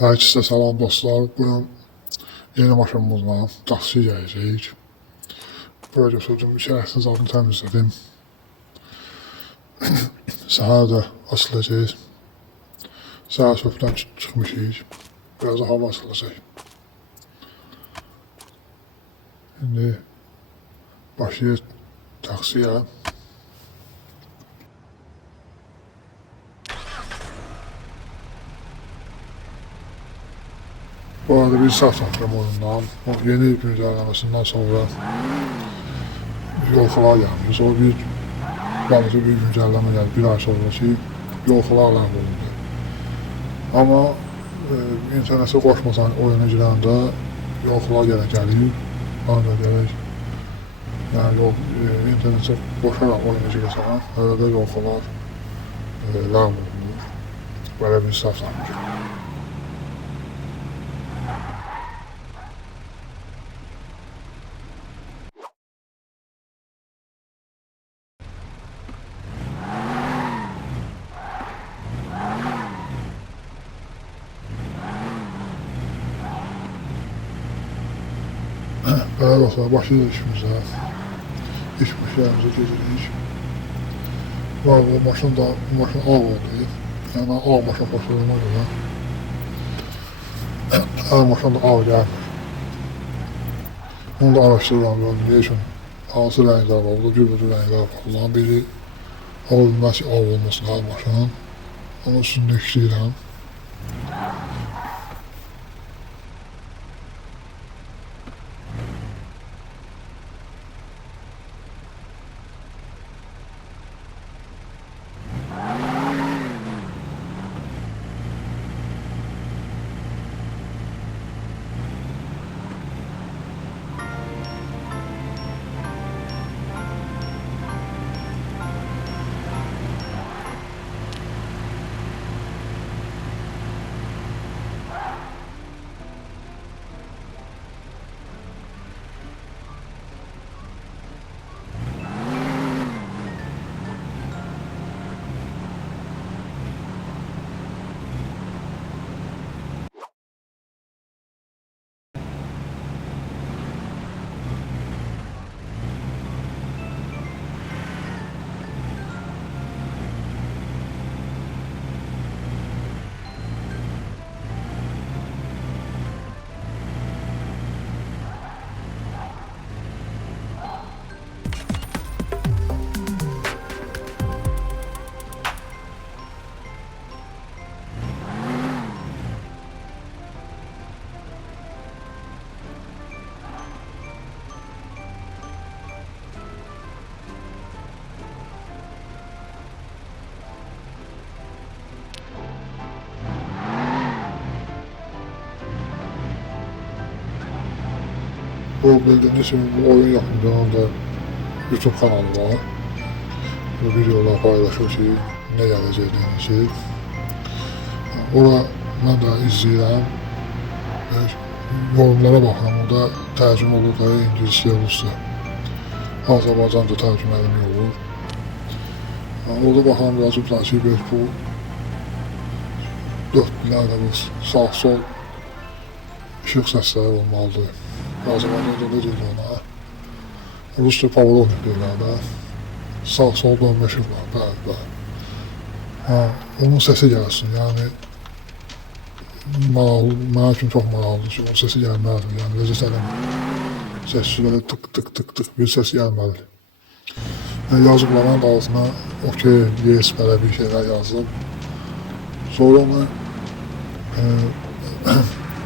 Hər ikisi salam dostlar. Bugün yeni maşınımızla taksi gələcəyik. Buraya götürdüm, içərisini zaten təmizlədim. Səhər də açılacaq. Səhər söhbətdən çıxmışıq. Biraz da hava açılacaq. Şimdi başlayıq taksiyə. Bu arada bir saat satıyorum oyundan. O yeni güncellemesinden sonra yolxalar geldi. Sonra bir balaca bir güncelleme geldi. Bir ay sonra ki yolxalar ləğv olundu. Ama internete qoşmasan oyuna girəndə yolxalar gəlir. Ancaq gələk. Yani internete qoşaraq oyuna girəsən, arada yolxalar ləğv olunur. Böyle bir saat satmışım. Böyle dostlar, başlayırıq işimizə. İş müştərimizi gedirik. Bu arada maşın ağ oldu. Yani ağ maşın başladığına görə hər maşın da ağ gəlmir. Onu da araşdırıram, ne üçün hansı rənglər var, burada bir rənglər var. Onların biri olmaz ağ olmasın hər maşının. Onun üstünde işləyirəm. Bu bildiğiniz gibi bu oyun yapımcının da YouTube kanalı var. Bu videolar paylaşır ki ne gələcəkdiyini. Ora mən də izləyirəm. Yorumlara baxıram, orada tərcümə olur da İngilizcə, Rusca. Azərbaycanca tərcüməli olur. Orada baxıram yazıblar ki, bu 4 bu sağ-sol işıq səsləri olmalıdır. Azərbaycanda da deyil ona. Rusca Pavlovnik deyirlər də. Sağ-sol dönmə işıq var, bəli. Onun səsi gəlsin, yəni mənə üçün çox maraqlıdır ki, onun səsi gəlməlidir. Yəni Recep Tayyip səsi belə tık bir səs gəlməlidir. Yazıbların altına okey, yes, belə bir şeyler yazdım. Sonra onu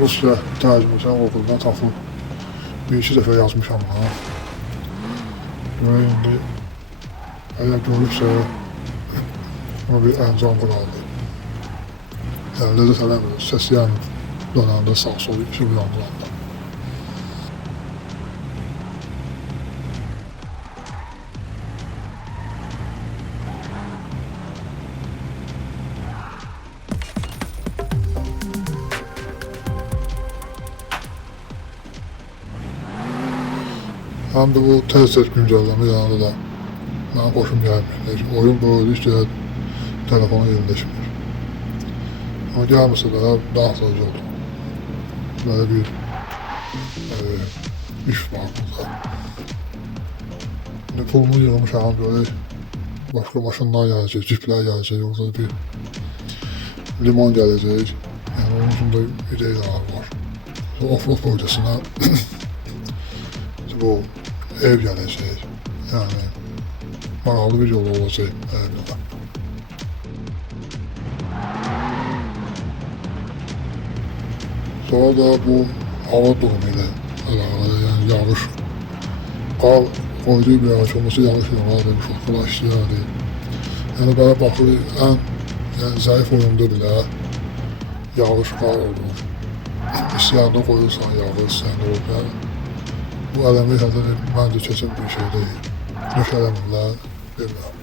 Rusca tərcüməsini okuldan tapıb bir iki dəfə yazmışam buna. Ve indi eğer görürsə ona bir əncam qaldı. Yəni Recep Tayyip səs yəni dönəndə sağ-sol işıq yandıranda. Hem de bu tez güncelleme yanında da benim hoşum gelmiyor. Oyun böyle işte telefona yerleşmiyor. Ama gelmese de daha sadece oldu. Böyle bir iş var burada. Şimdi pulumu yığmışam böyle başka maşınlar gelecek, cipler gelecek, yoksa bir limon gelecek. Yani onun için de ideyalar var. Offroad bölgesine bu ev gelecek. Yani maraqlı bir yol olacak evde. Sonra da bu hava durumu ile alakalı, yani yağış. Qar koyduğu bir ağaç olması yağış yağardı, uşaqlar işləyərdi. Yəni bana baxır, ən yəni, zəif oyunda bile yağış qar olur. İstəyəndə qoyursan yağış, istəyəndə olur. Yəni, bu ələmi məncə keçən bir şey deyil. Nöş ələmirlər, bilmirəm.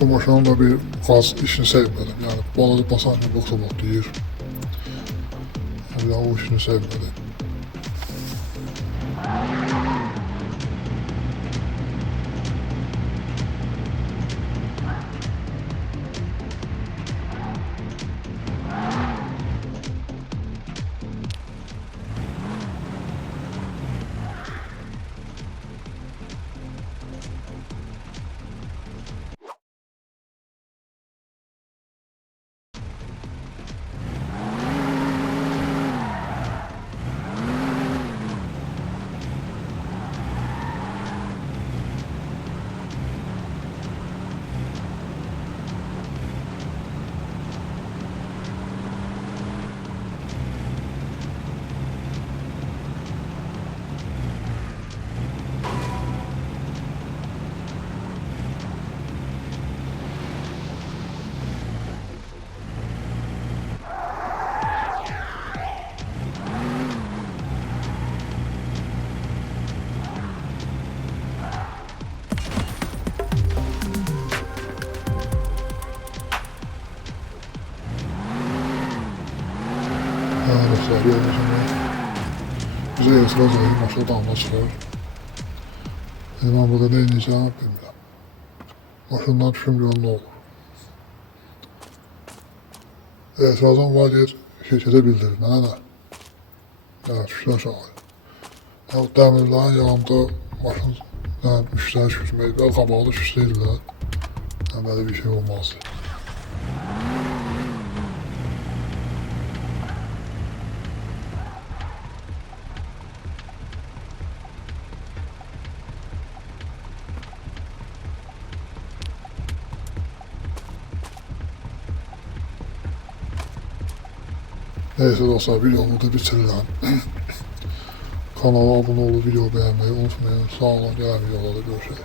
Bu maşının da bir gaz işini sevmedim. Yani baladı basan gibi yoksa deyir. Yani o işini sevmedim. Dostlar gördüğünüz gibi bize etiraz edin, başka damla çıkar. Ben burada ne ineceğimi bilmiyorum. Başından düşünmüyorum ne olur. İtirazım var diye şirkete bildirir. Bana ne? Ya düştü aşağı. Ya demirlerin yanında maşın yani müşteri düşürmeyi, ben kabağını düşürürler. Yani böyle bir şey olmazdı. Neyse dostlar, videomu da bitirelim. Kanala abone olup video beğenmeyi unutmayın. Sağ olun, diğer videolarda görüşelim.